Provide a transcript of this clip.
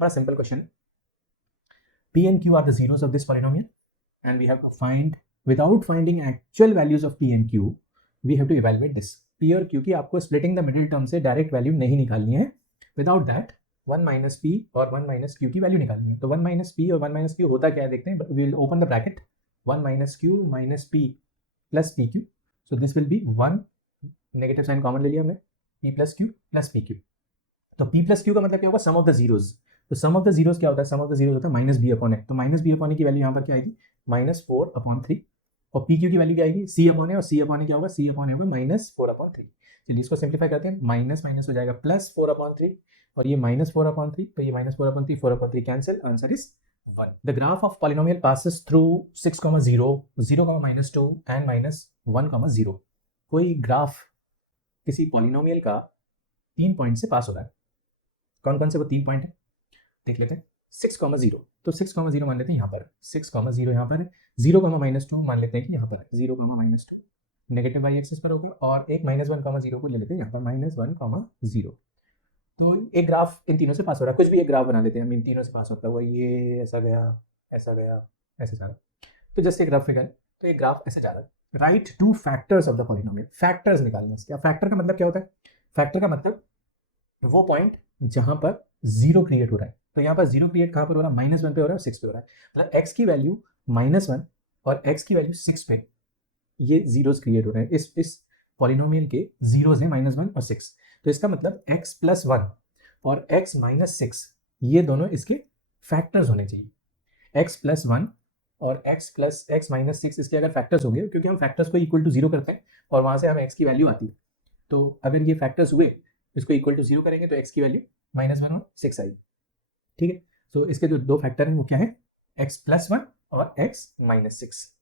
बड़ा simple question है. P and Q are the zeros of this polynomial and we have to find, without finding actual values of P and Q, we have to evaluate this. P और Q की आपको splitting the middle term से direct value नहीं निकालनी है. Without that 1 minus P और 1 minus Q की value निकालनी है. तो 1 minus P और 1 minus Q होता क्या है देखते हैं. We will open the bracket. 1 minus Q minus P plus PQ. So this will be 1, negative sign common ले लिया हमने, P plus Q plus PQ. तो P plus Q का मतलब क्या होगा, सम ऑफ द जीरोज. तो सम ऑफ द जीरोज क्या होता है, सम ऑफ द जीरोज होता है माइनस बी अपॉन ए. तो माइनस बी अपॉन ए की वैल्यू यहाँ पर क्या आएगी, -4/3. और पी क्यू की वैल्यू क्या आएगी, सी अपॉन ए. और सी अपॉन ए क्या होगा, सी अपॉन ए होगा -4/3. चलिए इसको सिंप्लीफाई करते हैं. माइनस माइनस हो जाएगा +4/3 और ये -4/3. तो ये -4/3 4/3 cancel. Answer is 1. The graph of polynomial passes through 6, 0, 0, -2 and -1, 0. कोई ग्राफ किसी पॉलिनोमियल का 3 पॉइंट से पास हो रहा है. कौन कौन से वो 3 पॉइंट है देख लेते हैं. 6, 0. तो 6, 0 मान लेते हैं यहाँ पर. 6, 0 यहाँ पर है. 0, -2 मान लेते हैं कि यहाँ पर है. 0, -2 नेगेटिव वाई एक्सिस पर होगा. और एक -1, 0 को ले लेते हैं यहाँ पर, -1, 0. तो एक ग्राफ इन तीनों से पास हो रहा है. कुछ भी एक ग्राफ बना लेते हैं हम, इन तीनों से पास होता है. वो ये ऐसा गया, ऐसा गया, ऐसे जा रहा. तो जस्ट एक ग्राफ फिगर है. तो एक ग्राफ ऐसे जा रहा है. Right 2 factors of the polynomial. Factors निकालने हैं. क्या फैक्टर का मतलब क्या होता है, फैक्टर का मतलब वो पॉइंट जहां पर जीरो क्रिएट हो रहा है. तो यहाँ पर जीरो क्रिएट कहां पर हो रहा है, -1 पे हो रहा है और 6 पे हो रहा है. मतलब x की वैल्यू -1 और x की वैल्यू 6 पे ये जीरोस क्रिएट हो रहे हैं. इस पॉलिनोमियल के जीरोस हैं -1 और 6. तो इसका मतलब x + 1 और x - 6 ये दोनों इसके फैक्टर्स होने चाहिए. x + 1 और x - 6 इसके अगर फैक्टर्स होंगे, क्योंकि हम फैक्टर्स को इक्वल टू 0 करते हैं और वहां से हमें x की वैल्यू आती है. तो अगर ये फैक्टर्स हुए, इसको इक्वल टू 0 करेंगे तो x की वैल्यू -1 और 6 आएगी. ठीक है. तो इसके जो 2 फैक्टर हैं वो क्या है, x + 1 और x - 6.